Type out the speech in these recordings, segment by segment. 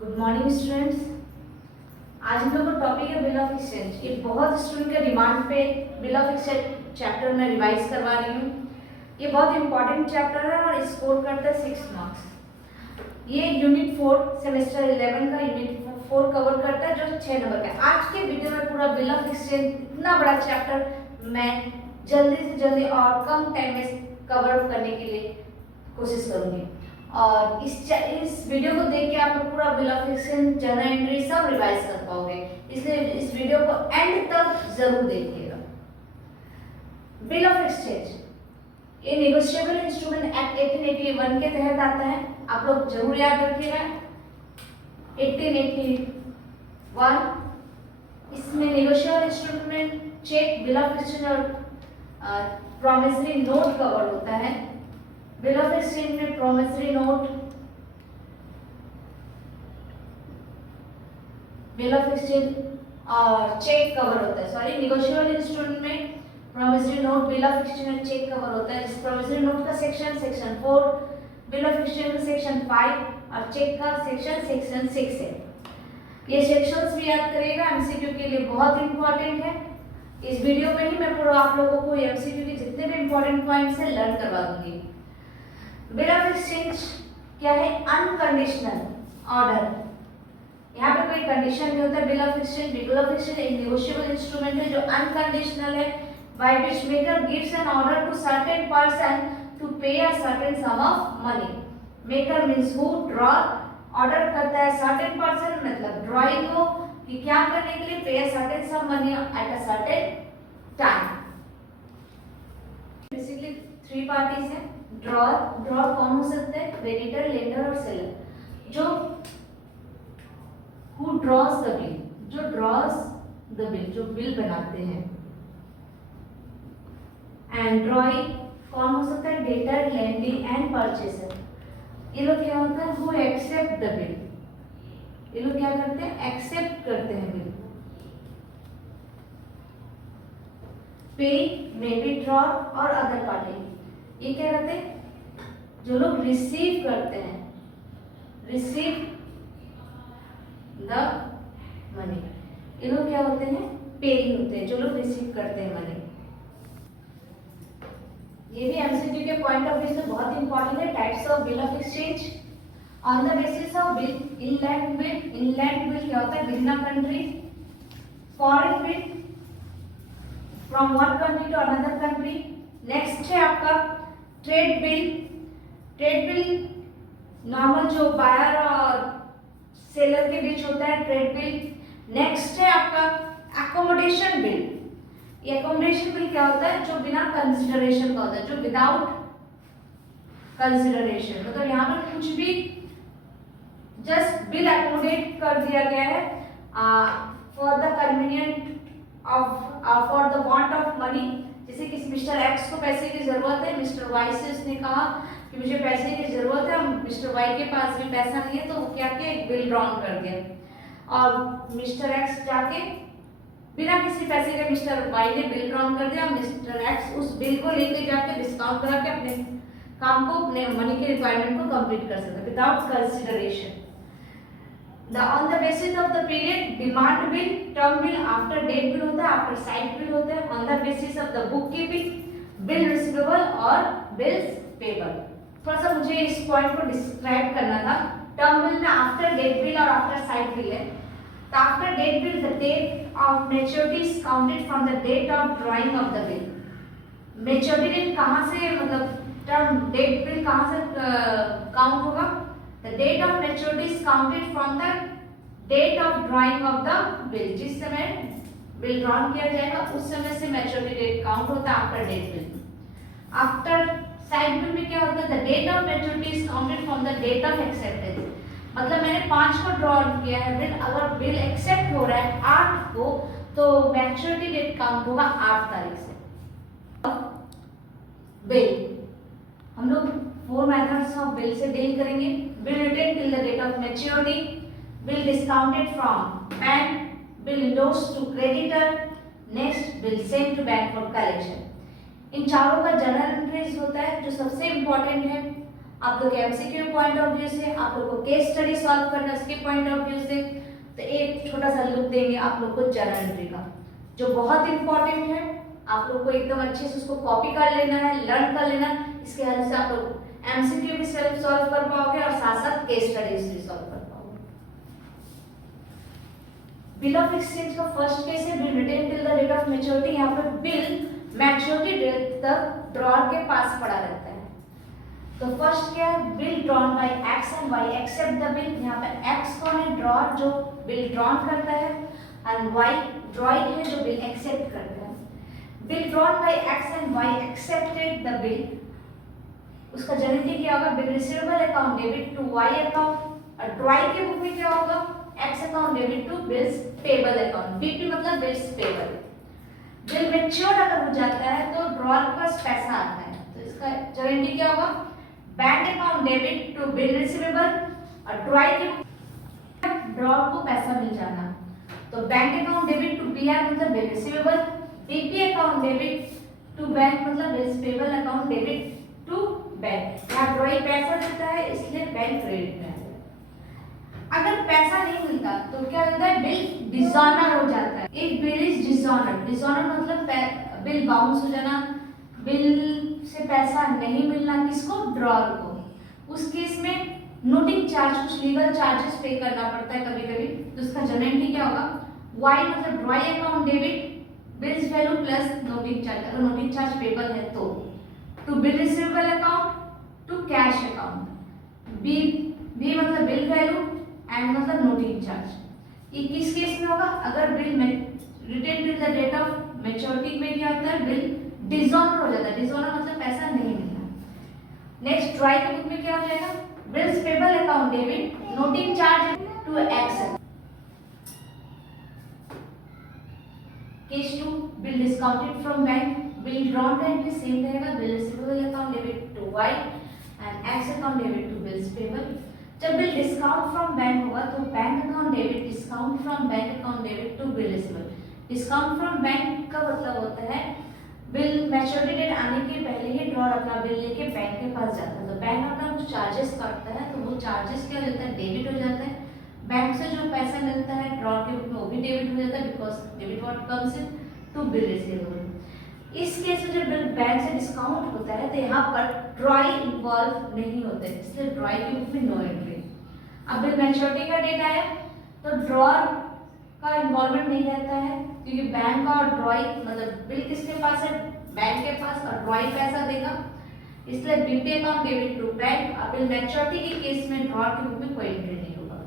Good morning students. आज हम लोग का टॉपिक है बिल ऑफ एक्सचेंज। ये बहुत स्टूडेंट के डिमांड पे बिल ऑफ एक्सचेंज चैप्टर में रिवाइज करवा रही हूँ। ये बहुत इंपॉर्टेंट चैप्टर है और स्कोर करता है 6 मार्क्स। ये यूनिट 4 सेमेस्टर 11 का यूनिट 4 कवर करता है जो 6 नंबर का है। आज के वीडियो में पूरा बिल ऑफ एक्सचेंज इतना बड़ा चैप्टर मैं जल्दी से जल्दी और कम टाइम में कवर करने के लिए कोशिश करूँगी और इस वीडियो को देख के आप लोग पूरा bill of exchange journal entry सब रिवाइज कर पाओगे, इसलिए इस वीडियो को एंड तक जरूर देखिएगा। बिल ऑफ एक्सचेंज ये नेगोशिएबल इंस्ट्रूमेंट एक्ट 1881 के तहत आता है, आप लोग जरूर याद रखिएगा। 1881 इसमें negotiable instrument, cheque, bill of exchange और प्रॉमिसरी नोट कवर होता है। बिल ऑफ एक्सचेंज में promissory note, bill of exchange और चेक कवर होता है। सॉरी, नेगोशिएबल इंस्ट्रूमेंट में promissory note, bill of exchange और चेक कवर होता है। जिस प्रॉमिसरी नोट का सेक्शन 4, बिल ऑफ एक्सचेंज का सेक्शन 5 और चेक का सेक्शन 6 है। ये सेक्शंस भी याद करिएगा, एमसीक्यू के लिए बहुत इंपॉर्टेंट है। इस वीडियो में ही मैं पूरा आप लोगों को एमसीक्यू के जितने भी इंपॉर्टेंट पॉइंट्स है लर्न करवा दूंगी। बिल ऑफ एक्सचेंज क्या है? Unconditional order. यहाँ पे कोई कंडीशन नहीं होता। बिल ऑफ एक्सचेंज एक नेगोशिएबल इंस्ट्रूमेंट है जो अनकंडीशनल है, by which maker gives an order to certain person to pay a certain sum of money. Maker means who draw, order करता है certain person मतलब ड्राइंग को कि क्या करने के लिए, pay a certain sum money at a certain time. Basically 3 parties हैं। ड्रॉर कौन हो सकते हैं? क्रेडिटर, लेंडर और सेलर। जो who draws the bill, जो draws the bill, जो बिल बनाते हैं। एंड ड्रॉइंग कौन हो सकता है? डेटर, लेंडी एंड परचेसर। ये लोग क्या होता है? Who accept the bill. ये लोग क्या करते हैं? एक्सेप्ट करते हैं बिल। पे, मे बी ड्रॉ और अदर पार्टी। ये क्या करते हैं? जो लोग रिसीव करते हैं, रिसीव द मनी। ये लोग क्या होते हैं? पेइंग होते हैं, जो लोग रिसीव करते हैं मनी। ये भी एमसीक्यू के पॉइंट ऑफ व्यू से बहुत इंपॉर्टेंट है। Types of bill of exchange on the basis of bill. Inland bill क्या होता है? Within a country. Foreign bill from one country to another country. Next है आपका trade bill. Trade bill normal जो buyer और seller के बीच होता है, ट्रेड बिल। नेक्स्ट है आपका एकोमोडेशन बिल। ये एकोमोडेशन बिल क्या होता है? जो बिना कंसिडरेशन का होता है, जो विदाउट कंसिडरेशन, मतलब यहाँ पर कुछ भी जस्ट बिल एकोमोडेट कर दिया गया है for the convenient of for the want of money. जैसे कि मिस्टर एक्स को पैसे की जरूरत है, मिस्टर वाई से उसने कहा कि मुझे पैसे की जरूरत है, मिस्टर वाई के पास भी पैसा नहीं है, तो वो क्या किया? एक बिल ड्रॉन कर दिया और मिस्टर एक्स जाके बिना किसी पैसे के मिस्टर वाई ने बिल ड्रॉन कर दिया। मिस्टर एक्स उस बिल को लेके जाके डिस्काउंट करा के अपने काम को, अपने मनी के रिक्वायरमेंट को कंप्लीट कर सकते without consideration. On the basis of the period, demand bill, term bill, after date bill होता है, आफ्टर साइट बिल होता है। On the basis of the book keeping, bill receivable और बिल्स पेबल। थोड़ा सा मुझे इस पॉइंट को डिस्क्राइब करना था। टर्म बिल में आफ्टर डेट बिल और आफ्टर साइट बिल है। After date bill, the date of maturity is counted from the date of drawing of the bill. Maturity date कहाँ से, मतलब term date bill कहाँ से count होगा? The date of maturity is counted from the date of drawing of the bill. जिस समय bill drawn किया जाएगा उस समय से maturity date count होता है after date bill. After side bill में क्या होता है? The date of maturity is counted from the date of acceptance. मतलब मैंने 5 को ड्रॉ किया है बिल, अगर बिल एक्सेप्ट हो रहा है 8 को, तो मैच्योरिटी डेट काउंट होगा 8 तारीख से। बिल हम लोग 4 मेथड्स ऑफ बिल से डील करेंगे। Bill retain till the date of maturity, bill discounted from bank, bill endorsed to creditor, next bill send to bank for collection. इन चारों का जर्नल एंट्रीज होता है। जो सबसे इंपॉर्टेंट है आप लोग के एमसीक्यू पॉइंट ऑफ व्यू से, आप लोग को केस स्टडी सॉल्व करना उसके पॉइंट ऑफ व्यू से। तो एक छोटा सा लुक देंगे आप लोग को जर्नल एंट्री का, जो बहुत इंपॉर्टेंट है। आप लोग को एकदम अच्छे से उसको कॉपी कर लेना है, लर्न कर लेना। इसके हेल्प से आप लोग एमसीक्यू भी सेल्फ सॉल्व कर पाओगे और साथ साथ केस स्टडीज भी सॉल्व कर पाओगे। बिल ऑफ एक्सचेंज का फर्स्ट केस है bill retain till the date of maturity. यहाँ पर बिल मैच्योरिटी डेट तक ड्रॉअर के पास पड़ा रहता है। तो फर्स्ट क्या है, bill drawn by X and Y accept the bill. यहाँ पे एक्स कौन है, ड्रॉअर जो बिल ड्रॉन करता है, एंड वाई ड्रॉइंग है जो बिल एक्सेप्ट करता है। Bill drawn by X and Y accepted the bill, उसका जनरली क्या होगा, bill receivable account debit to Y account. और ड्रॉइंग के बुक में क्या होगा, X account debit to bills payable account. BP मतलब बिल्स पेबल। बिल मैच्योर्ड अगर हो जाता है तो ड्रॉअर के पास पैसा आता है, तो इसका जनरली क्या होगा, bank account debit to bill receivable. और ड्रॉइंग के ड्रॉअर को पैसा मिल जाना, तो bank account debit to BR मतलब bill receivable. BP account debit to bank मतलब bills payable account debit to bank. यहाँ ड्रॉइंग पैसा देता है इसलिए बैंक क्रेडिट में आता है। अगर पैसा नहीं मिलता तो क्या होता है, बिल डिसऑनर हो जाता है। एक बिल इज डिसऑनर, डिसऑनर मतलब बिल बाउंस हो जाना, बिल से पैसा नहीं मिलना, किसको, ड्रॉअर को। उस केस में नोटिंग चार्ज, कुछ लीगल चार्जेस पे करना पड़ता है कभी कभी। तो उसका जनरली क्या होगा, वाई मतलब drawee account debit bills value plus noting charge, अगर नोटिंग चार्ज पेबल है तो, to bill receivable account to cash account. B मतलब बिल वैल्यू एंड मतलब नोटिंग चार्ज। ये किस केस में होगा, अगर बिल में retain till the date of maturity में क्या होता है, बिल डिसऑनर हो जाता है। डिसऑनर मतलब पैसा नहीं मिलना। नेक्स्ट ड्रॉई के बुक में क्या हो जाएगा, bills payable account debit noting charge to X. Case 2 bill discounted from bank. Bill drawn का एंट्री सेम रहेगा, bill receivable account debit to Y and X account debit to bills payable. जब bill discount from bank होगा तो bank account debit discount from bank account debit to bill receivable. Discount from bank का मतलब होता है bill maturity date आने के पहले ही ड्रॉअर अपना बिल लेके बैंक के पास जाता है, तो बैंक अपना कुछ चार्जेस काटता है, तो वो चार्जेस क्या हो जाता है, डेबिट हो जाता है। बैंक से जो पैसा मिलता है ड्रॉअर के रूप में वो भी डेबिट हो जाता है, because debit what comes in to bill receivable. इस केस में जब बिल बैंक से डिस्काउंट होता है तो यहाँ पर ड्रॉई इन्वॉल्व नहीं होते, इसलिए ड्रॉई के बुक में नो एंट्री। अब बिल मैच्योरिटी का डेट आया तो ड्रॉअर का इन्वॉल्वमेंट नहीं रहता है, क्योंकि बैंक और ड्रॉई मतलब बिल किसके पास है, बैंक के पास, और ड्रॉई पैसा देगा, इसलिए BP account debit to bank. अब बिल मैच्योरिटी के केस में ड्रॉअर के बुक में कोई एंट्री नहीं होगा।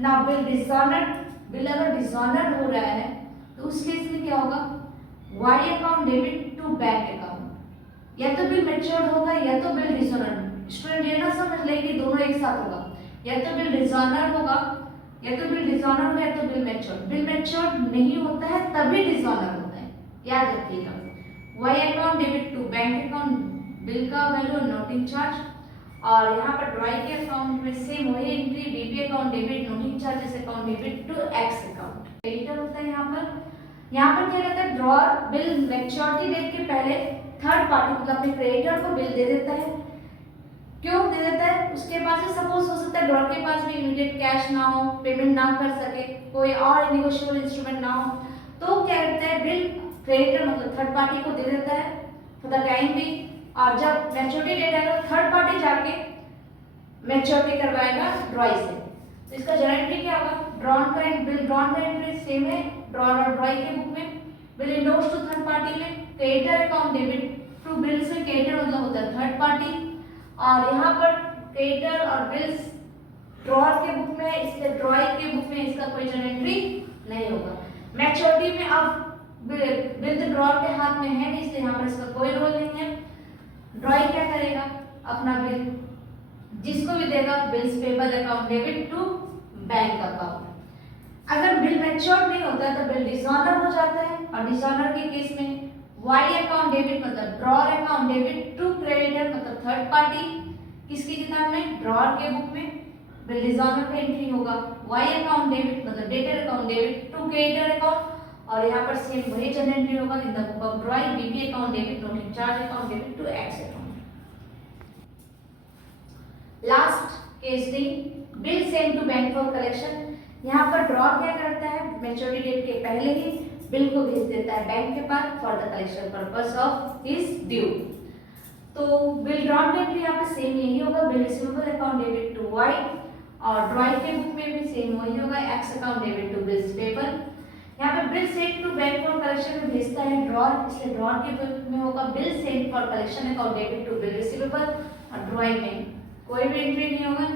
ना बिल डिसऑनर, बिल अगर डिसऑनर हो रहा है तो उस केस में क्या होगा, Y account debit to bank account. या तो बिल मैच्योर्ड होगा या तो बिल डिसऑनर। स्टूडेंट ये ना समझ ले कि दोनों एक साथ होगा, या तो बिल डिसऑनर होगा या तो बिल डिसऑनर होगा या तो बिल मैच्योर्ड। बिल मैच्योर्ड नहीं होता है तभी डिसऑनर होता है, याद रखिएगा। Y account debit to bank account, bill का वैल्यू नोटिंग चार्ज। और यहाँ पर ड्रॉई के अकाउंट में सेम वही entry, BP account debit noting charges account debit to X account. Creditor होता है यहाँ पर क्या रहता है, ड्रॉअर बिल मैच्योरिटी डेट के पहले थर्ड पार्टी मतलब अपने क्रेडिटर को बिल दे देता है। क्यों दे देता है, उसके पास भी सपोज हो सकता है ड्रॉअर के पास भी इमीडिएट कैश ना हो, पेमेंट ना कर सके, कोई और नेगोशिएबल इंस्ट्रूमेंट ना हो, तो क्या करता है, बिल क्रेडिटर मतलब थर्ड पार्टी को दे देता है फॉर द टाइम भी। और जब मैच्योरिटी डेट आएगा थर्ड पार्टी जाके मैच्योरिटी करवाएगा ड्रॉई से। तो इसका जनरली क्या होगा, ड्रॉन का बिल ड्रॉन का एंट्री सेम है ड्रॉअर और ड्रॉई के बुक में। Bill endorse to third party में creditor account debit to bills में क्रेडिटर मतलब होता है थर्ड पार्टी, और यहाँ पर क्रेडिटर और बिल्स ड्रॉअर के बुक में, इसलिए ड्रॉई के बुक में इसका कोई जनरली नहीं होगा। मैच्योरिटी में अब बिल तो ड्रॉअर के हाथ में है नहीं, इसलिए यहाँ पर इसका कोई रोल नहीं है। ड्रॉई क्या करेगा, अपना बिल जिसको भी देगा bills payable account debit to bank account. अगर बिल मैच्योर नहीं होता तो बिल डिसऑनर हो जाता है, और डिसऑनर के केस में वाई अकाउंट डेबिट मतलब drawer account debit to creditor मतलब थर्ड पार्टी, किसकी किताब में, ड्रॉअर के बुक में बिल डिसऑनर का एंट्री होगा। वाई अकाउंट डेबिट मतलब debtor account debit to creditor account, और यहाँ पर सेम वही जनरल एंट्री होगा in the book of drawee, BP account debit noting charge account debit to X account. Last case D, bill send to bank for collection. यहाँ पर drawer क्या करता है, मैच्योरिटी डेट के पहले ही बिल को भेज देता है बैंक के पास for the collection purpose of his due. तो बिल ड्रॉन डेट भी यहाँ पे सेम यही होगा, bill receivable account debit to Y, और ड्रॉई के बुक में भी सेम वही होगा, X account debit to bills payable. यहाँ पे bill send to bank for collection में भेजता है ड्रॉर, इसलिए ड्रॉर के बुक में होगा bill send for collection account debit to bill receivable, और ड्रॉई में कोई भी एंट्री नहीं होगा।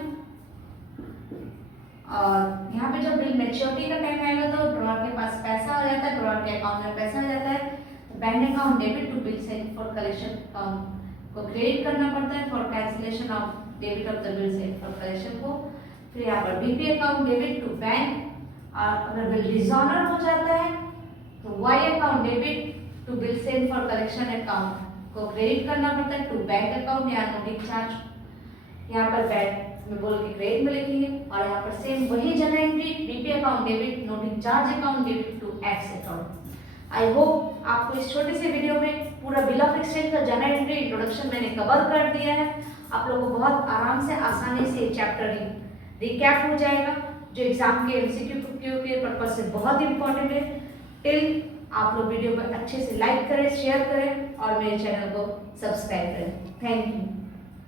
और यहाँ पे जब बिल मैच्योरिटी का टाइम आएगा तो ड्रॉर के पास पैसा आ जाता है, ड्रॉर के अकाउंट में पैसा आ जाता है, तो bank account debit to bill send for collection account को क्रेडिट करना पड़ता है for cancellation of debit of the bill send for collection को। फिर यहाँ पर BP account debit to bank, और अगर बिल डिसऑनर हो जाता है तो Y account debit to bill send for collection account को क्रेडिट करना पड़ता है टू बैंक अकाउंट या नोटिंग चार्ज। यहाँ पर बैंक में बोल के क्रेडिट में लिखेंगे, और यहाँ पर सेम वही journal entry, BP account debit noting charge account debit to X account. I hope आपको इस छोटे से वीडियो में पूरा बिल ऑफ एक्सचेंज का जनरल एंट्री इंट्रोडक्शन मैंने कवर कर दिया है। आप लोगों को बहुत आराम से आसानी से चैप्टर रिकैप हो जाएगा, जो एग्जाम के एमसीक्यू के पर्पज से बहुत इंपॉर्टेंट है। टिल आप लोग वीडियो को अच्छे से लाइक करें, शेयर करें और मेरे चैनल को सब्सक्राइब करें। Thank you.